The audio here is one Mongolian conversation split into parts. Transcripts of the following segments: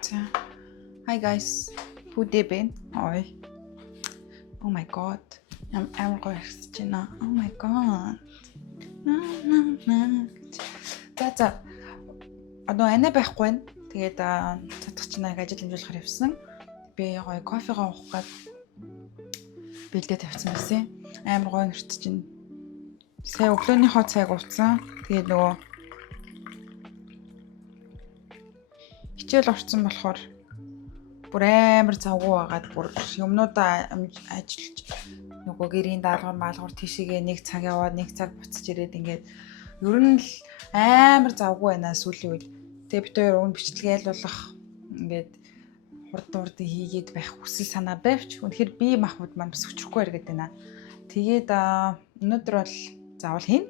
За. Hi guys. Бүдэ бэ? Ой. Oh my god. Амар гоё харагдаж байна. Oh my god. За. Одоо анаа байхгүй байна. Тэгээд цадах чинь яг ажил хэмжүүлэхээр явсан. Би гоё кофегаа уух гээд бэлдээ тавьсан байсан. Амар гоё харагдаж байна. Сая өглөөнийхөө цайг ууцсан. Тэгээд нөгөө хичээл орсон болохоор бүр амар завгүй байгаад бүр юмнуудаа ажиллаж нөгөө гэрийн даалгавар тийшээгээ нэг цаг яваад нэг цаг буцаж ирээд ингээд ер нь л амар завгүй байна сүүлийн үед. Тэгээ бид хоёр уг бичлэгэйлуулах ингээд хурд хийгээд байх хүсэл санаа байвч үнэхээр би махбод маань бас өчрөхгүй иргэд байна. Тэгээд өнөөдөр бол заавал хийн.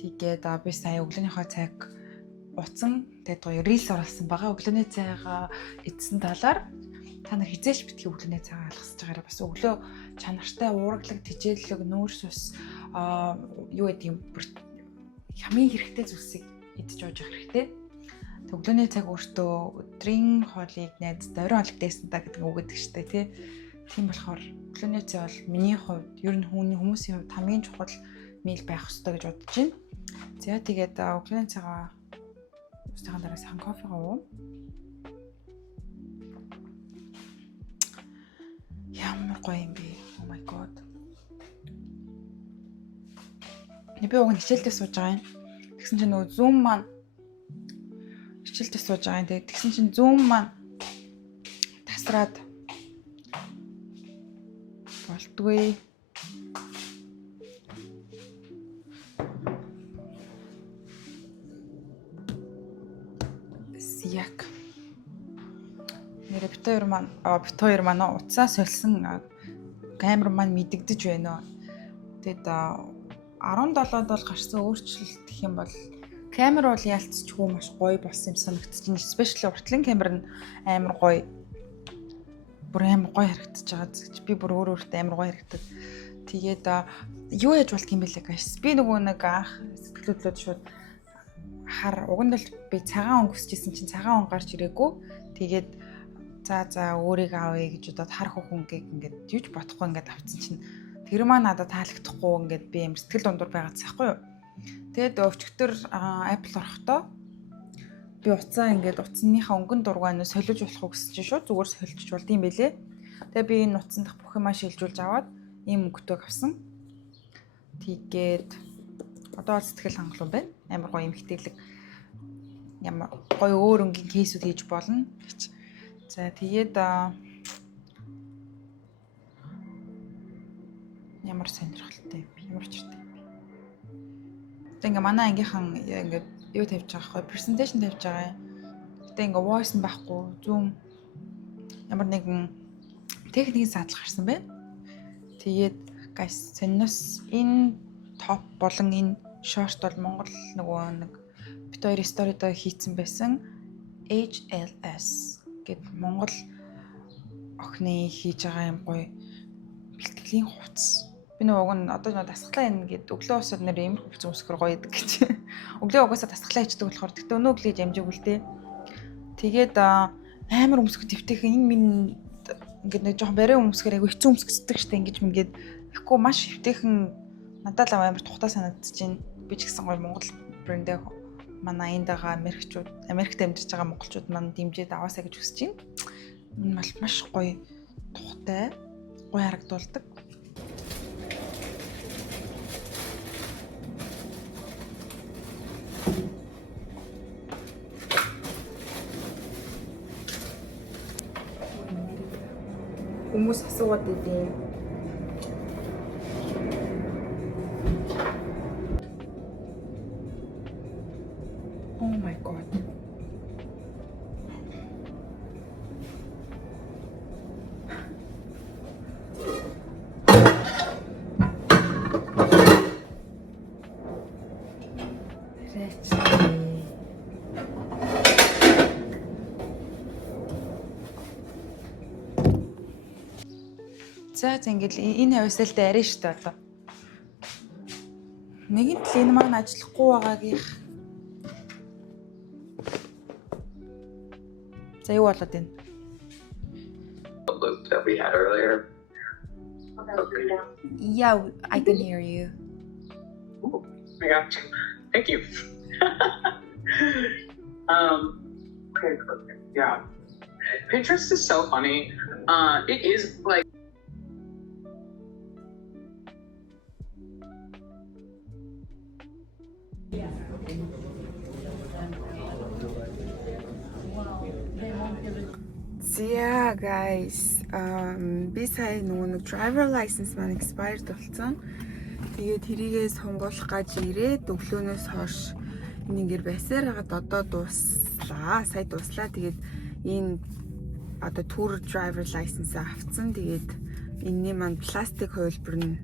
Тэгээд би сая өглөөнийхөө цаг уцсан. Тэгээд гоё рилс оруулсан байгаа. Өглөөний цайгаа эзсэн талаар та нар хизээш битгий өглөөний цайгаа алгасж байгаараа бас өглөө чанартай уургалаг, тижээллэг, нүүрс ус юу гэдэг юм хамгийн хэрэгтэй зүйлсийг идэж ууж явах хэрэгтэй. Өглөөний цаг өөртөө өдрийн хоолыг найзтай орой хоолыг дээсэн та гэдэг үг гэдэг штэ тий. Тийм болохоор өглөөний цай бол миний хувьд ер нь хүмүүсийн хувьд хамгийн чухал мэйл байх ёстой гэж бодож байна. За тэгээд өглөөний цагаа устгахын дараа сан кофегаа уув. Ямар гоё юм бэ? Oh my god. Би уг нь хичээлдээ сууж байгаа юм. Тэгсэн чинь нөгөө Zoom маань хичээлдээ сууж байгаа юм. Тэгсэн чинь Zoom маань тасраад болдгүй. Яг нэрэ бит хоёр маань уцаа сольсон камер маань мэдэгдэж байна. Тэгэд 17-д бол гарсан өөрчлөлт гэх юм бол камер бол яалтчгүй маш гоё болсон юм санагдчих. Especially уртлын камер нь амар гоё. Бүр амар гоё харагдаж байгаа. Би бүр өөртөө амар гоё харагдав. Тэгээд юу яаж болт юм бэлээ guys. Би нөгөө нэг анх сэтгэлдлүүд шууд уг нь л би цагаан өнгөсчихсэн чинь цагаан өнгө гарч ирээгүй. Тэгээд за өөрийгөө авъя гэж удаад хар хөхөнгийг ингээд юуж бодохгүй ингээд авцсан чинь тэр маа надад таалагдахгүй ингээд би юм сэтгэл дундуур байгаадсан байхгүй юу. Тэгээд өвчтөр Apple орохдоо би уцаа ингээд утасныхаа өнгөн дургаанаа солиулж болох уу гэсэн чинь шууд зүгээр солилж болд юм бэлээ. Тэгээд би энэ утсан дах бүх юмаа шилжүүлж аваад ийм өнгөтэйг авсан. Тэгээд одоо сэтгэл хангалуун байна. Амар гоё эмхтэйлэг ямар гоё өөр өнгийн кейсүүд хийж болно гэж. За тэгээд ямар сонирхолтой юм бэ? Ямар учиртай юм бэ? Тэг ингээ манай ангийнхан ингээ юу тавьж байгаа вэ? Presentation тавьж байгаа юм. Гэтэ ингээ voice нь байхгүй. Zoom ямар нэгэн техникийн садлах гарсан байна. Тэгээд guys сонноос энэ топ болон энэ шорт бол Монгол нөгөө нэг бит хоёр сторидоо хийцэн байсан HLS гэд Монгол охины хийж байгаа юм гоё бэлтгэлийн хувцас. Би нөгөө уг нь одоо дасглаа ин гэд өглөө усад нэр ийм хувцас өмсгөр гоё идэг гэж. Өглөө угаасаа дасглаа хийдэг болохоор тэгтээ өнөө өглөө амжаагүй л дээ. Тэгээд амар өмсгөх твтэх энэ минь ингээд нэг жоохон барай өмсгөр айгу хэцүү өмсгцдэг штэ ингэж мингээд ихгүй маш хөвтэйхэн надад л амар тухтай санагдчихээн. Би ч гэсэн гоё Монгол брэндээ манай энд байгаа Америкт амьдарч байгаа монголчууд маань дэмжиж аваасаа гэж хүсэж байна. Энэ маш гоё тухтай, гоё харагдуулдаг. Хүмүүс асууад идэв. Oh my god. За ингээд энэ хавьсалтай арай штэ одоо. Нэгэн тал энэ маань ажиллахгүй байгаагийнх За юу болоод байна? Loop that we had earlier. Yeah, I can hear you. Ooh, I got you. Thank you. Okay, perfect. Yeah. Pinterest is so funny. It is like Yeah guys, би сая нөгөө driver license маань expired болсон. Тэгээд тэрийгээ сонгуулах гэж ирээд өглөөнөөс хойш энийгээр байсаар хагаад одоо дууслаа. Сая дууслаа. Тэгээд энэ одоо tour driver license авцсан. Тэгээд энэний маань пластик хувилбар нь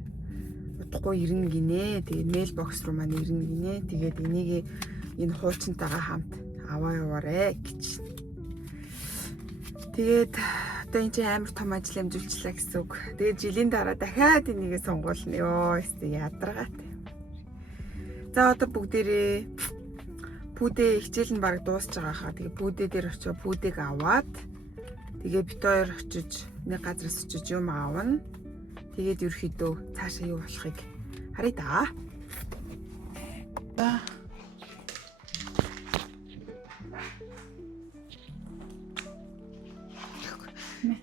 удахгүй ирнэ гинэ. Тэгээд mailbox руу маань ирнэ гинэ. Тэгээд энийг энэ хуучинтайгаа хамт аваа яваарэ гэж. Тэгээд одоо энэ чинь амар том ажил амжуулчлаа гэсэн үг. Тэгээд жилийн дараа дахиад энийгээ сонгуулна. Йоо, өстө ядаргаатай. За одоо бүгдээрээ пүүдээ хичээл нь баг дуусч байгаа хаа. Тэгээд пүүдээ дээр очиж пүүдийг аваад тэгээд бит хоёр очиж нэг газраас очиж юм аавна. Тэгээд ерөөхдөө цаашаа юу болохыг харъя да.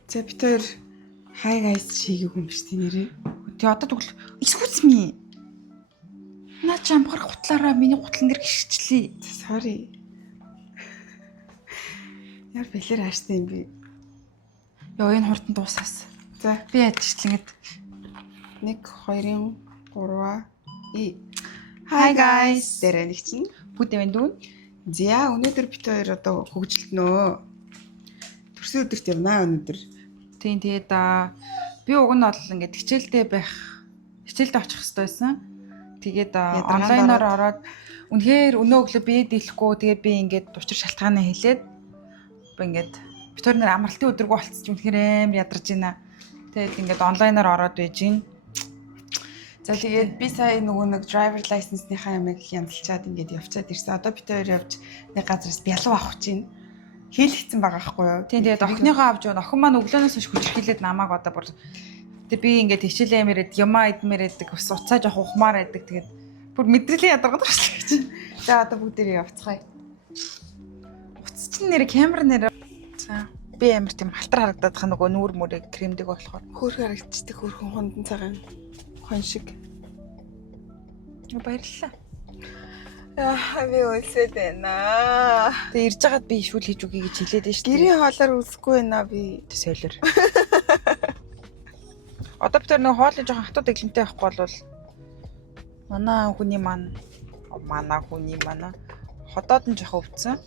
За бит хоёр хай гайс шийгээг юм биш тийм нэрээ. Тэгээ одоо тэгвэл excuse me. Наа чи амхар гутлаараа миний гутал нэр гიშчлээ. Sorry. Яар бэлэр хааштай юм би. Йоо энэ хурдан дуусаас. За Би ядчихлаа гэд. 1 2 3 и. Hi guys. Дээрээ нэг чинь. Бүдэ дүүн. За өнөөдөр бит хоёр одоо хөгжилтнөө. Төрсөн өдөрт явнаа өнөөдөр. Тийм тэгээд би уг нь бол ингээд хичээлдээ очих хэрэгтэй байсан. Тэгээд онлайнаар ороод үнэхээр өнөө өглөө бие дийлэхгүй тэгээд би ингээд учир шалтгаанаа хэлээд би ингээд бид хоёр нэр амралтын өдргөө болцсон ч үнэхээр амар ядарч байна. Тэгээд ингээд онлайнаар ороод байж гин. За тэгээд би сая нөгөө нэг driver license-ийнхаа ямыг янзалчаад ингээд явчаад ирсэн. Одоо бит хоёр явж нэг газараас бялуу авах чинь хийлгэсэн байгаа байхгүй юу? Тийм тэгээд охиныхоо авч явна. Охин маань өглөөнөөс хойш хүчрхийлээд намайг одоо бүр тэгээд би ингээд хичээлээ мэрээд юмаа идмээр байдаг. Ус уцаа жоох ухмаар байдаг. Тэгээд бүр мэдрэлээ ядаргаад байна шүү гэж. За одоо бүгдээрээ явцгаая. Уц чинь нэр камер нэр. За би амар тийм халтар харагдаад байгаа нөгөө нүүр мөрөө кремдэг болохоор Хөөх харагдчихдаг хөрхөн хундан цагаан хон шиг. Баярлалаа. Би үлсээд байна. Тэгээ ирж байгаад би шүүл хийж үгүй гэж хэлээд байна шүү дээ. Гэрийн хоолоор үлсэхгүй байна би. Солиор. Одоо бид нэг хоолны жоохон хатууд эглэнтэй байхгүй бол манай хүний маань ходоод нь жоохон өвдсөн.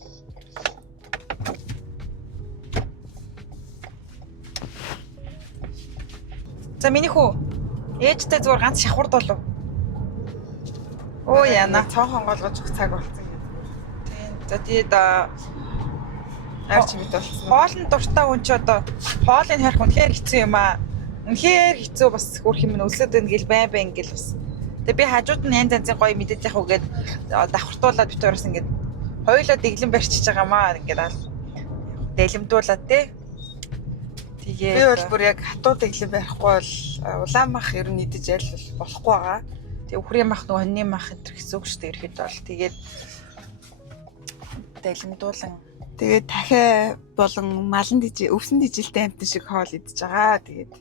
За миний хүү ээжтэй зүгээр ганц шахурд болов. Оо яна цонхон голгож өгөх цаг болсон гэдэг. Тийм. За тэгээд арч бит болсон. Хоолны дуртай хүн ч одоо хоолыг харих үнэхээр хэцүү юм аа. Үнэхээр хэцүү бас хөрх юм өлсөд байна гэл бай ингээл бас. Тэгээ би хажууд нь янз янзын гоё мэдээд явах үгээд давхартуулаад бит хоёроос ингээд хоёулаа дэглэн барьчихж байгаа маа ингээд дэлэмдүүлээд тий. Тэгээ Би бол бүр яг хатуу дэглэн барихгүй бол улаан мах ер нь идэж аль болохгүй байгаа. Тэгээ үхрийн мах нөгөө хоньны мах энэ гэсэн үг шүү дээ ирэхэд бол тэгээд дэлэмдүүлэн тэгээд дахиа болон малан өвсөн дижилтэй амтан шиг хоол идэж байгаа. Тэгээд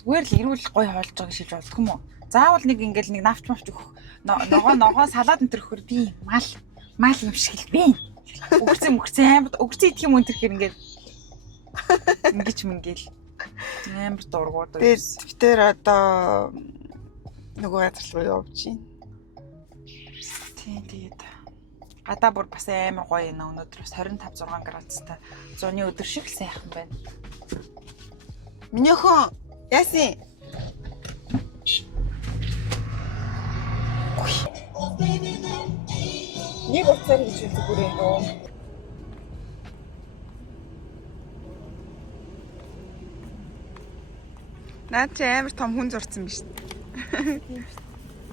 зүгээр л ирүүл гой хоолж байгаа шилж болдох юм уу? Заавал нэг ингээл нэг навч мавч өгөх ногоо салаад энэ төр хөр би мал юм шиг л би. Өгцөн амар өгцөн идэх юм энэ төр хэр ингээд ингэж мингээл амар дургууд тэгээд битээр одоо нөгөө газар руу явж байна. Тийм тэгээд гадаа бүр бас амар гоё юм өнөөдөр бас 25 6 градустай зуны өдөр шиг л сайхан байна. Миний охин яасан? Нэг уцаар хийж үзэх бүрээ нөө. Наад чи амар том хүн зурцсан биз дээ.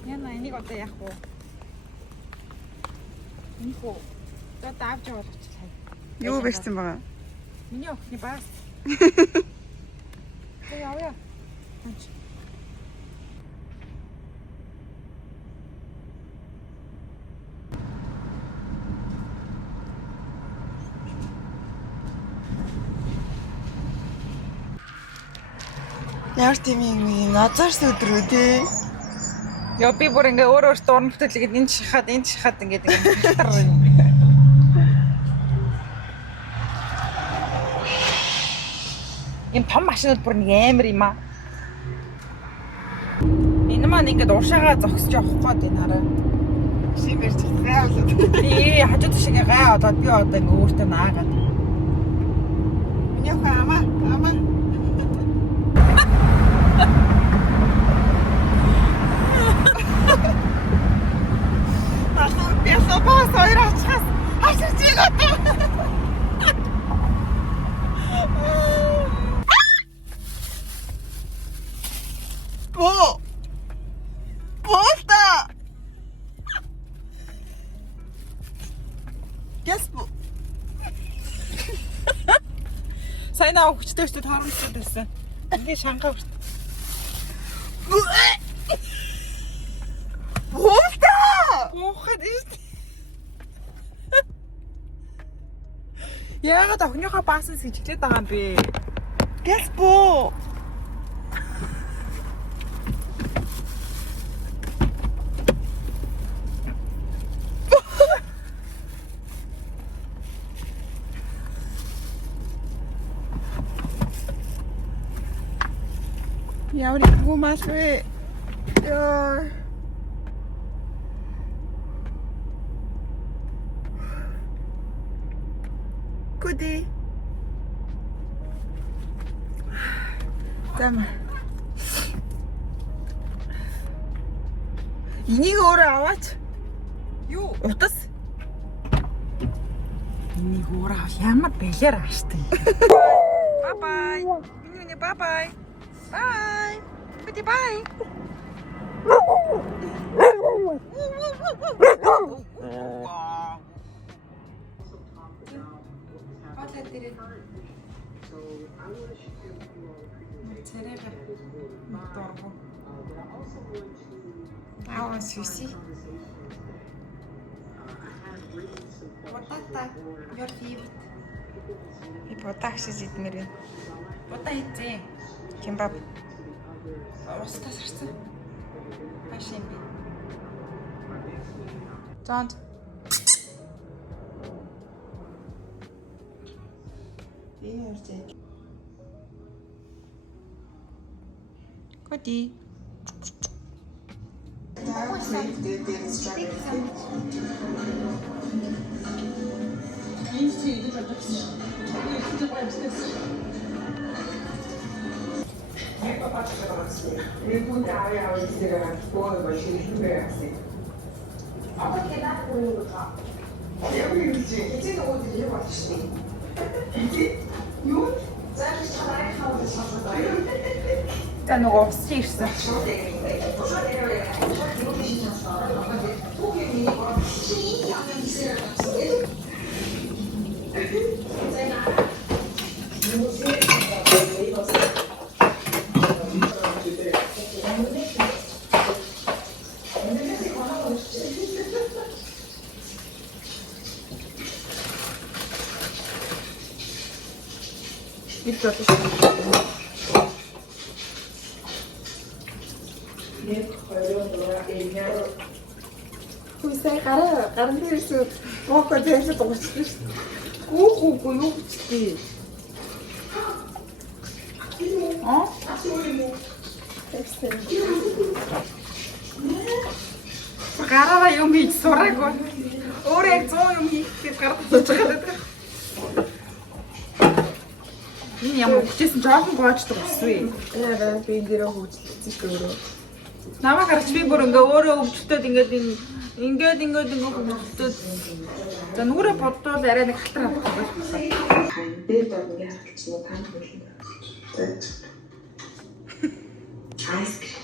Яна энийг одоо яах вэ? Энэ хөө за давж явуулчихлаа. Юу барьсан байгаа? Миний охины бас. Явъя. Ямар тийм юм назарс өдрөө тий. Яа би бүр ингээ өөр дурн бүтээлгээд энэ шахаад ингээд фильтр юм. Ийм том машинууд бүр нэг амар юм аа. Энэ маань ингээд уршаагаа зогсож явах гээд энэ хараа. Машин барьж гай болоод. Тий, хажууд шиг гай одоо би одоо ингээ өөртөө наагаад. Миний охин амаа. Бос хоёр ачхаас хаширч игээд. Болта. Гэсбо. Сайн аа хүчтэй харамсаад байсан. Ингээ шангаа хүрт. Болта. Уухад ээ. Яагаад охиныхоо баасан сэжиглээд байгаа юм бэ? Гэсбо. Ямар их гомас вэ? Яа. Куди. Тама. Энийг өөрөө аваач. Юу? Утас. Энийг уураа ямар бэлэр ааштай. Bye bye. Миний bye bye. Bye. Бити bye. Аа, Суси. Ботата, your favorite. Би бодагшиж идмээр байна. Бота хийцээ. Кимбаб. Устгаас харсан. Башин би. Зонд. Яарч. Коди. За нөгөө усч ирсэн. Ит болчих. Хүсээ гарын дээрээс боохоо зайлшгүй дуусчихсан шүү дээ. Гүүхүү юу хүчтэй. Аа? Тэгсэн. Гараараа юм хийж сураагүй. Өөрөө яг 100 юм хийхэд гараад цоцгоод байдаг. Энэ ямар хүчээсэн жоохон гоочдог усвэ. Яа, би энэ дээрээ хөвчлөсөн шүү дээ. Намаа гарч би бүр ингээ өөрөө өвчтөд ингээд хөвчтөд. За нүрэ бодвол арай нэг халтар авах байх. Дээр дор ингээ харагдчихна танд болно. Айскрим.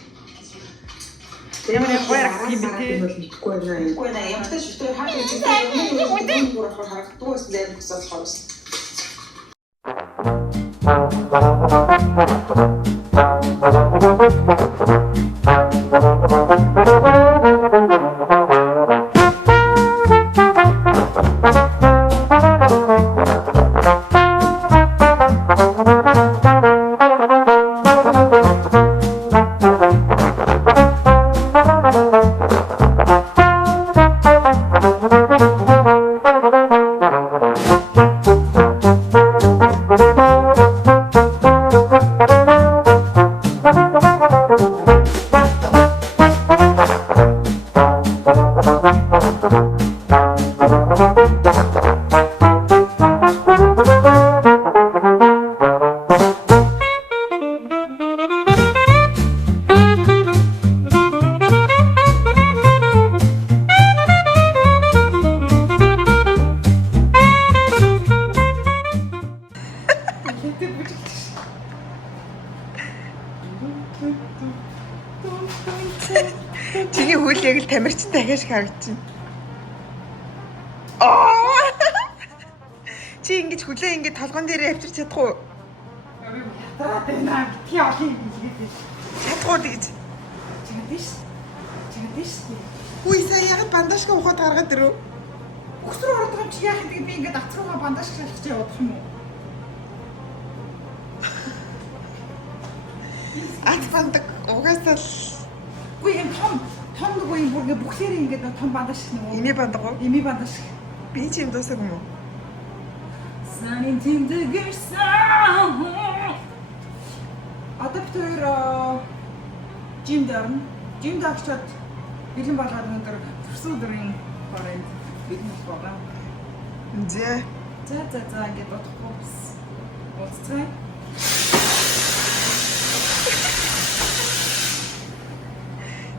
Ямар яг гоё юм бэ те. Мэдгүй байна. Ямар ч шүтээ хаа гэж юм. Бүр харагддаг байсан зайд гэсэн болохоор. Чиний хөл яг л тамирчтай ахиж харагдчихна. Чи ингэж хүлээ ингэж толгон дээрээ авчирч чадах уу? Ятраад байна. Битгий олон юм хийгээд. Чадах уу тэгж? Чигдэж. Чигдэж. Үгүй сая ягаад бандажка ухаад гаргаад ирв? Бүхс рүү ордог юм чи яахад би ингээд ацруугаа бандаж шалгаж явах юм уу? Ат бандаг угаасаа л Үгүй юм том нөгөө юм бүр ингээд бүхлээр ингээд том бандаж шиг нөгөө. ими бандаг уу? Ими бандаж шиг. Би ч юм дуусаг юм уу? Санин тэмдэгэрсэн. Адаптер жимд орно. Жимд очиод бэлэн болгоод өнөдөр төрсөн өдрийн барайд бэлэн болгоо. Зэ. За ингээд бодохгүй бас. Уулзцай.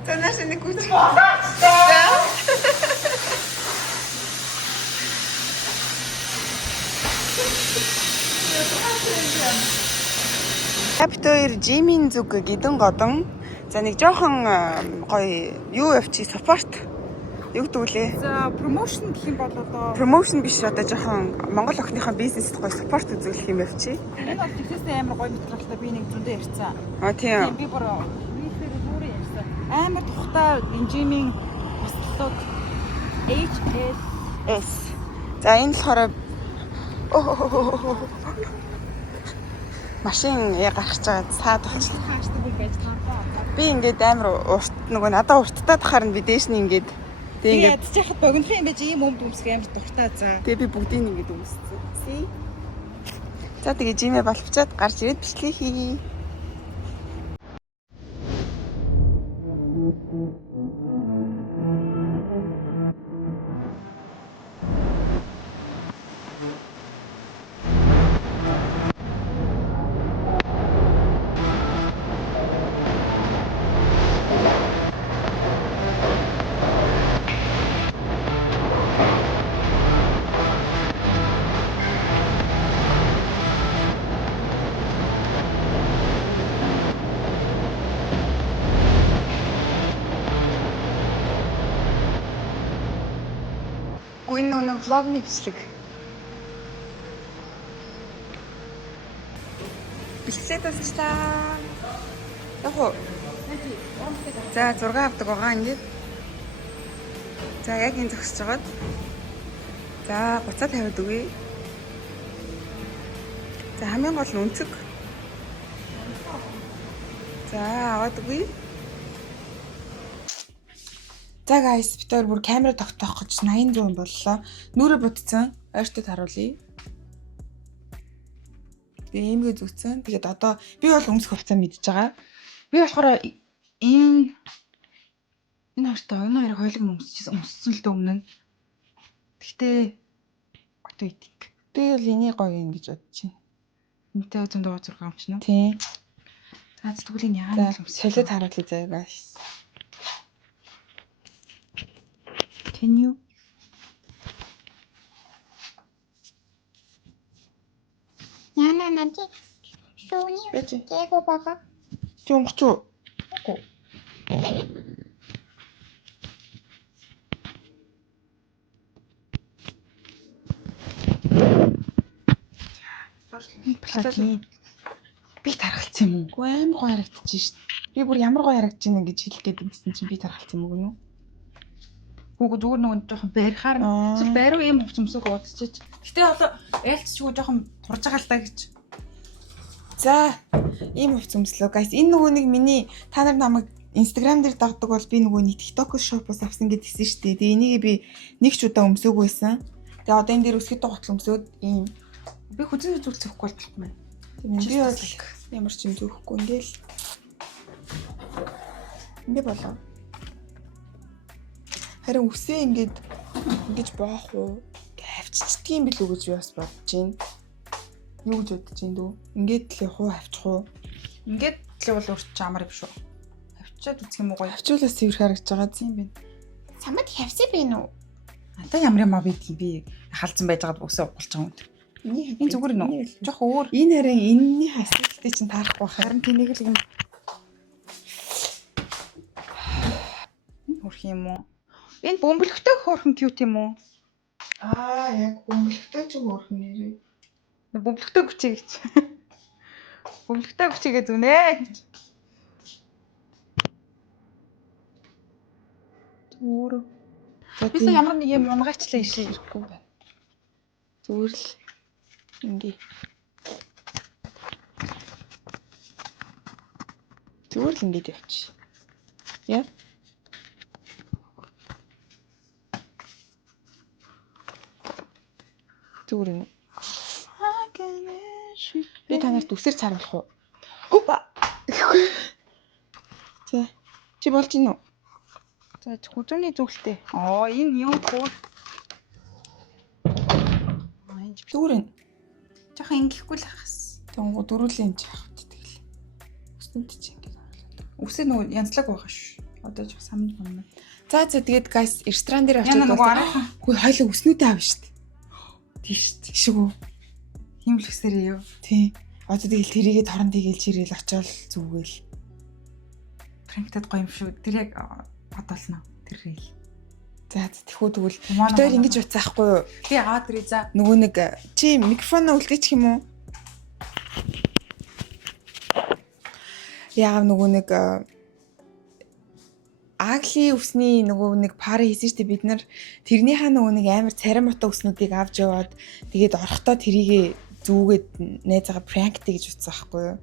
Танаас нэг үуч. Аптоер жимийн зүг гидэн годон. За нэг жоохон гоё UFC спорт юу гэдэг үлээ. За промошн гэх юм бол одоо Промошн биш одоо жоохон Монгол охиныхоо бизнест гоё спорт үзүүлэх юм байв чи. энэ бол тэгтээсээ амар гоё мэдрэлтэй би нэг зөндөө ярьсан. Тийм. Би бүр өөрөө ярьсан. Амар тухтай жимийн бослоод HS. За энэ болохоор машин гаргаж байгаа цаад багч. Хааштай бүр байж тааргаа. Би ингээд амар урт нөгөө надад урттаад тахаар нь би дээш нь ингээд Тэгээ ядчихад богинох юм байж ийм өмд өмсгөө амар тухтай за. тэгээ би бүгдийг нь ингээд өмссөн. За тэгээ жимээ боловчаад гарч ирээд бичлэг хий. Энэ нэг влогны бичлэг. Бичлэг дуусчлаа. Яг уу. За 6 авдаг байгаа ингээд. За яг энэ зогсож байгаад. За буцаа тавиад өгье. За хамгийн гол нь өнцөг. За аваад өгье. За guys, бид хоёр бүр камера тогтоох гэж 80 боллоо. Нүрэ будсан. Ойртод харуулъя. Тэгээ иймгээ зүгцэн. Тэгээд одоо би бол өмсөх хувцас мэдж байгаа. Би болохоор энэ хоёртой энэ хоёрыг хойлог өмссөн л дээ өмнө нь. Гэхдээ одоо идэх. Би бол энийг гоё юм гэж бодож байна. Энэтэй зөндөө 6 өмчнө. Тийм. За тэгвэл энэ яагаад л өмсөх. Солиод харуулъя заяа guys. Can you? Яна надад шууны гээгөө байгаа. Чи умгач уу? Плагин. тийм үү? Гүү амар гоё харагдчих шít. Би бүр ямар гоё харагдаж байна гэж хэлэх гээд байсан чинь би тархалцсан мөг нүү. Хүүг зүгээр нөгөө жоохон барихаар эсвэл барив юм хувцсмсог уудчих. Гэтэ одоо ээлцчихгүй жоохон турж байгаа л та гэж. За ийм хувц өмслөө guys. Энэ нөгөө нэг миний та нар намайг Instagram дээр дагдаг бол би нөгөө нэг TikTok shop-оос авсан гэдгийгсэн шүү дээ. Тэгээ энийг би нэг ч удаа өмсөөгүй байсан. Тэгээ одоо энэ дээр өсгөд гутал өмсөөд ийм Би хүзэн зүйл зөхгүй болох юм байна. тийм би бол ямар ч юм зөөхгүй ингээл ингээ болоо. Харин үсээ ингэж боох уу? Хавччихдаг юм билүү гэж би бас бодож байна. Юу гэж бодож байна дүү? Ингээд л явах уу, авчих уу? Ингээд л бол өөрч амар юм шүү. Авчиад үзэх юм уу гоё. Авчуулаас цэвэр харагдаж байгаа Тийм байна. Самад хавсаа бэ нүү? Ата ямар юм аа би халдсан байж байгаад өсөө угуулж байгаа юм. Энэ зүгээр нөө. Жох өөр. Энэ харин энэний хасагдaltaй чинь таарахгүй Харин тэнийг л юм. Хөрх юм уу? Энэ бөмбөлөгтэй хөөрхөн cute юм уу? Яг бөмбөлөгтэй ч хөөрхөн нэрээ. Бөмбөлөгтэй хүчээ гэж. Бөмбөлөгтэй хүчээгээ зүнэ гэж. Зүгээр. Би ямар нэг юм унгаачлаа ишээ ирэхгүй байна. Зүгээр л ингээ. Зүгээр л ингээд явчих. Яа. Зүгээр нь. Би танарт үсэр цааруулах уу? Хупа. За. Чи болж гин үү? За хүзүүний зүгтээ. Энэ юу хөө? Зүгээр нь. Жохон ингэхгүй л хас. Тэнгу дөрүлийн юм яах вэ тэгэл. Өснөд чи ингээд оруулаад. Үсээ нөгөө янзлаг байгаа ш. Одоо жоо самж байна. За тэгээд guys ресторан дээр очиж Яна нөгөө арайхан. Хөөе хоёлаа өснүүдээ авна штт. Тийш тийшгүй. Химлэхсэрээ юу? Тий. Одоо тэгэл тэрийгээ торон тэгэлж ирээл очиол зүгэл. Пранктад гоё юм шүү. Тэр яг бодолно. Тэргээл. За тэхүү тэгвэл бид хоёр ингэж уцаахгүй юу? Би аваад ирээ за. Нөгөө нэг чи микрофоноо үлдээчих юм уу? Яа нөгөө нэг Агли усны нөгөө нэг пари хийсэн штэ бид нар тэрнийхээ нөгөө нэг амар царим утаа уснуудыг авч яваад тэгээд орохдоо тэрийгээ зүүгээд найзаагаа пранктэй гэж утсан байхгүй юу.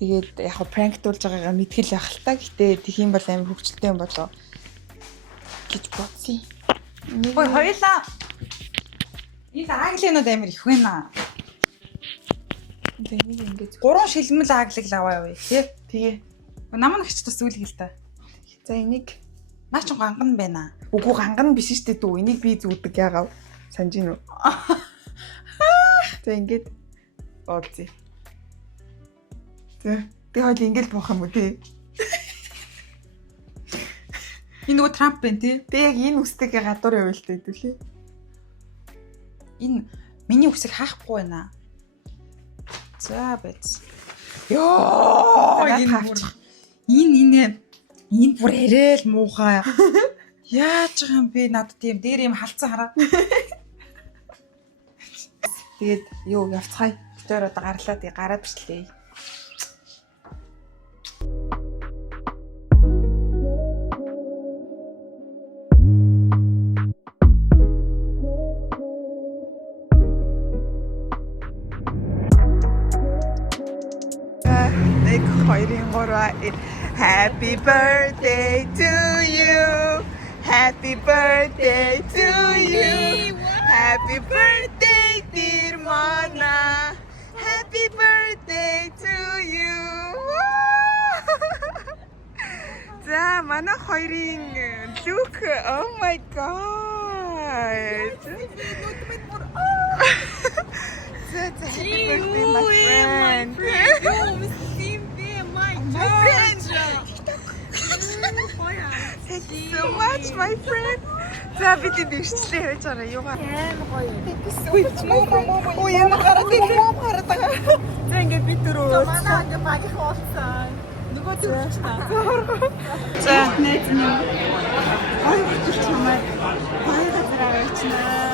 Тэгээд яг хаа пранктуулж байгаагаа мэдгэл байх л та. Гэтэ тэх юм бол амар хөвгчлээ юм болоо гэж бодсон. Ой хоёлаа. Энэ аглинууд амар их байна. Тэгээд нэг ингэж 3 шилмэл аглиг л аваа яваа тий. тэгээ Намаа нэгч бас үлгэл та. за энийг Наа ч ганган байна. үгүй ганган биш штэ дүү. Энийг би зүүдэг яагав. Санж гин үү? За ингэж ооцъя. За би хойл ингэж буух юм уу тий? Энэ нөгөө Трамп байна тий. Би яг энэ үстэйгээ гадуур явъя л дээ хэдүүлээ. Энэ миний үсэг хаахгүй байна. За байц. Ёоо Энэ бүр арай л муухай. Яаж байгаа юм бэ? Надад тийм дээр юм халдсан хараа. тэгээд юу явцгаая. Тэр одоо гарлаа тий гараад бичлээ. Happy birthday to you. Happy birthday to you. Happy birthday dear Mona. Happy birthday to you. За манай хоёрын look. Oh my god. За happy birthday my friend. My friend. Thank you so much, my friend. За бид дэвшлээ явж байгаа юу га. Ой яна гараад байгаа. За ингээд бид дөрөв. Манай ингээд багийн хооцсон. Нөгөө зүгч та. За найз минь. Ой зүгч чамаа. Баяр газар аваачнаа.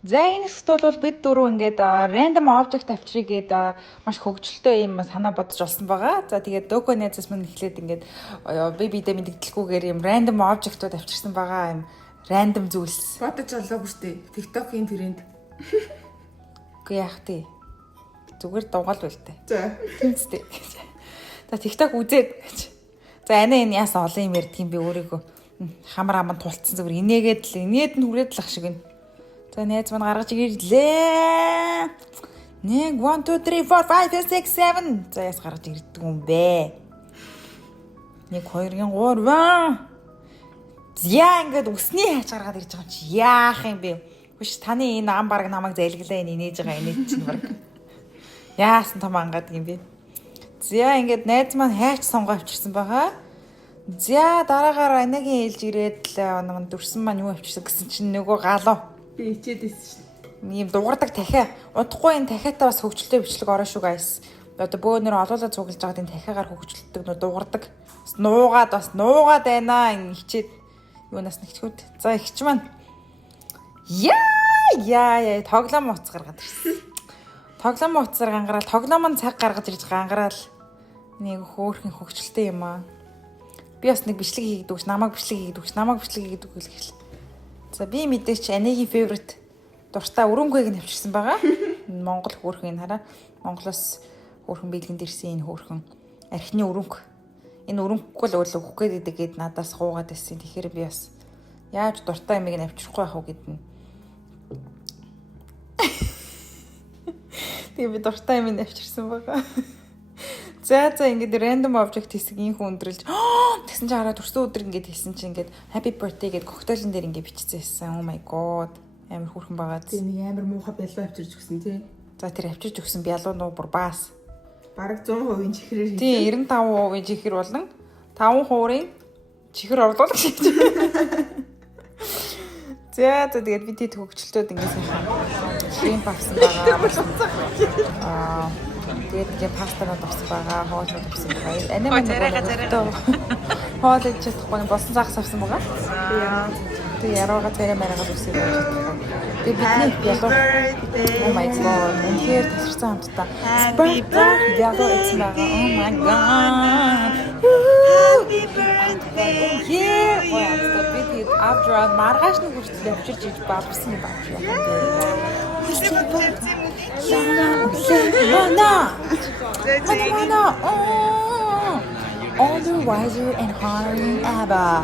За энэс бол бид дөрөв ингээд random object авчрыг гээд маш хөгжилтэй юм санаа бодож олсон байгаа. За тэгээд Дөкө найзаас мань эхлээд ингээд би бидээ мэддэгдэлгүйгээр юм random object-ууд авчирсан байгаа юм random зүйлс. Бодож олоогүй шүү дээ. TikTok-ийн тренд. Үгүй яах тий. Зүгээр дугаал байл тээ. За. Тэнцтэй. За TikTok үзээд гэж. За энэ яасан олон юм ярьдгийг би өөрийгөө хамар аман тулцсан зүгээр инээгээд л инээд нь хүрээд л ах шиг байна. За найз маань гаргаж ирлээ. 1 2 3 4 5 6 7. За яс гаргаж ирдэг юм бэ? 1 2 3. Зя ингээд өсний хайж гаргаад ирж байгаа юм чи яах юм бэ? Хүш таны энэ ам баг намайг зайлглаа энэ инээж байгаа инээд чинь баг. Яасан том ангаад юм бэ? Зя ингээд найз маань хайч сонгоо авчирсан байгаа. За дараагаар анагийн ээлж ирээд л намайг дүрсэн маань юу авчирсан гэсэн чинь нөгөө галуу. Би ичээд байсан шүү. Ийм дуурдаг дахиа. Удахгүй энэ дахиатаа бас хөгжөлтэй бичлэг орно шүү guys. Одоо бөөнөр олоолаа цуглаж байгаад энэ дахиагаар хөгжөлтөг нөө дуурдаг. Бас нуугаад байна. Энэ хичээд юунаас нэгчгүүд. За ихч маань. Яа тоглоом уц гаргаад ирсэн. Тоглоом уцаар гангараал тоглоом нь цаг гаргаж ирж гангараал нэг хөөхөн хөгжөлтэй юм аа. Би бас нэг бичлэг хийгдэгч, намайг бичлэг хийгдэг гэх. За би мэдээч Анигийн favorite дуртай өрөнгөйг нь авчирсан байгаа. Монгол хөөрхөн хараа. Монголоос хөөрхөн бэлгэнд ирсэн энэ хөөрхөн архины өрөнгө. Энэ өрөнгөгүй л өгөх гээд надаас хуугаад байсан. Тэгэхээр би бас яаж дуртай юмыг нь авчрахгүй байх уу гэдэн. Тэгээ би дуртай юм авчирсан байгаа. За ингээд random object хэсэг инх өндрөлж тэгсэн чинь хараад төрсөн өдөр ингээд хэлсэн чинь ингээд happy birthday гэд коктейлн дээр ингээд биччихсэн. Oh my god. Амар хүрхэн байгаа. Тэгээ нэг амар муухай бялуу авчирч өгсөн тий. За тэр авчирч өгсөн бялуу нуу бүр баас. Бараг 100% чихрээр хийсэн. Тий 95% чихэр болон 5% чихэр орлуулах гэж. За тэгээд би тэт хөгжилтөд ингээд сайхан шримп авсан байгаа. Тэгээд пастанууд авсан байгаа, хоолнууд авсан байгаа. Анаа манай хоол идэж чадахгүй болсон загас авсан байгаа. Тэгээд ярууга царай мараагаад үсэж байгаа. Тэгээд бидний ялуу. Oh my god. Энэхээр тасарсан хамтдаа. Happy birthday ялуу идсэн байгаа. Oh my god. Happy birthday. Yeah. Тэгээд after маргааш нэг хүртэл авчирч иж баавсан юм байна. All the wiser and honoring ever.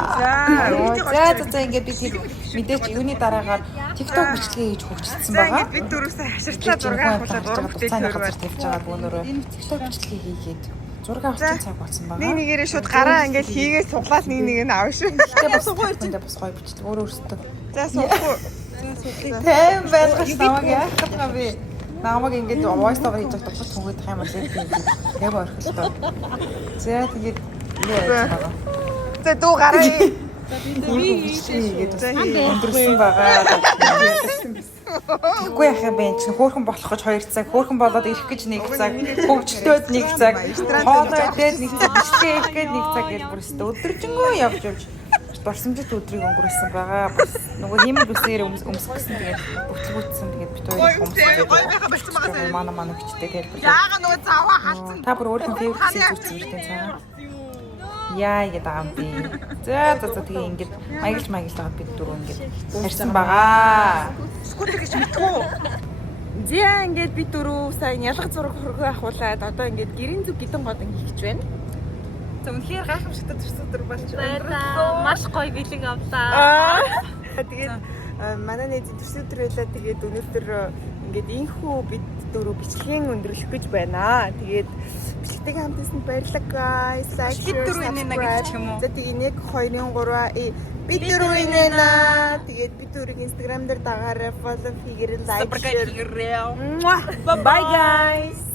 За ингээд би тийм мэдээч юуны дараагаар TikTok бичлэгээ хийж хөгжүүлсэн байгаа. Бид дөрөвсөө хаширтлаа зураг авахлаад хөгжүүлж байгаа бөөнөрөө TikTok бичлэгээ хийгээд зураг авах цаг болсон байгаа. Нэг нэгээрээ шууд гараа ингээд хийгээд суглаад нэг нэг нь авна шүү. Тэгээ бас гоё бичлэг өөрөө өөртөө. За сухгүй. Тэм байлгаж намайг яах гэдэг би. Намайг ингээд voice over хийж байгаа тохиол түгээд тах юм бол яг орхилтой. За тэгээд яа. За дүү гараа. Би хийгээд өндөрсөн байгаа. Тэгэхгүй яах юм бэ? Чи хөөхөн болох гэж 2 цаг, хөөхөн болоод ирэх гэж 1 цаг, хөгжлөөд 1 цаг, хоолой идээд 1 цаг, бичлэг хийх гээд 1 цаг гэж бүр өдөржингөө явж дурсамжит өдрийг өнгөрүүлсэн байгаа. Бас нөгөө хиймэл бүсээр өмсгсөн тэгээд бүтлгүүцсэн тэгээд бит хоёр өмссөн. Гой байха болчихсон байгаа. Манай хүчтэй тэгээд. Яага нөгөө заваа халтсан. Та бүр өөрийнхөө фэйврит зүйлсүүдтэй цаа. Яа гэдэг юм би. За тэгээ ингээд маяглж байгаад бид дөрөв ингээд харьсан байгаа. Скутер гэж мэдгүй. Зя ингээд бид дөрөв сайн ялга зураг хөргөө ахуулаад одоо ингээд гэрийн зүг гидэн год хийх гэж байна. За үнэхээр гайхамшигтай төрсөдөр болж байна. Маш гоё бэлэг авлаа. Тэгээд манай нэг төрсөдөр байлаа. Тэгээд өнөөдөр ингээд инхүү бид дөрөв бичлэгийн өндөрлөх гэж байна. Тэгээд бичлэгтэй хамтсан баярлалаа guys. Like, share, subscribe. За тэгээд 1 2 3 бид дөрөв инэна. Тэгээд бид дөрөв Instagram дээр дагаарай, follow хийгээрэй, like, share. Bye guys.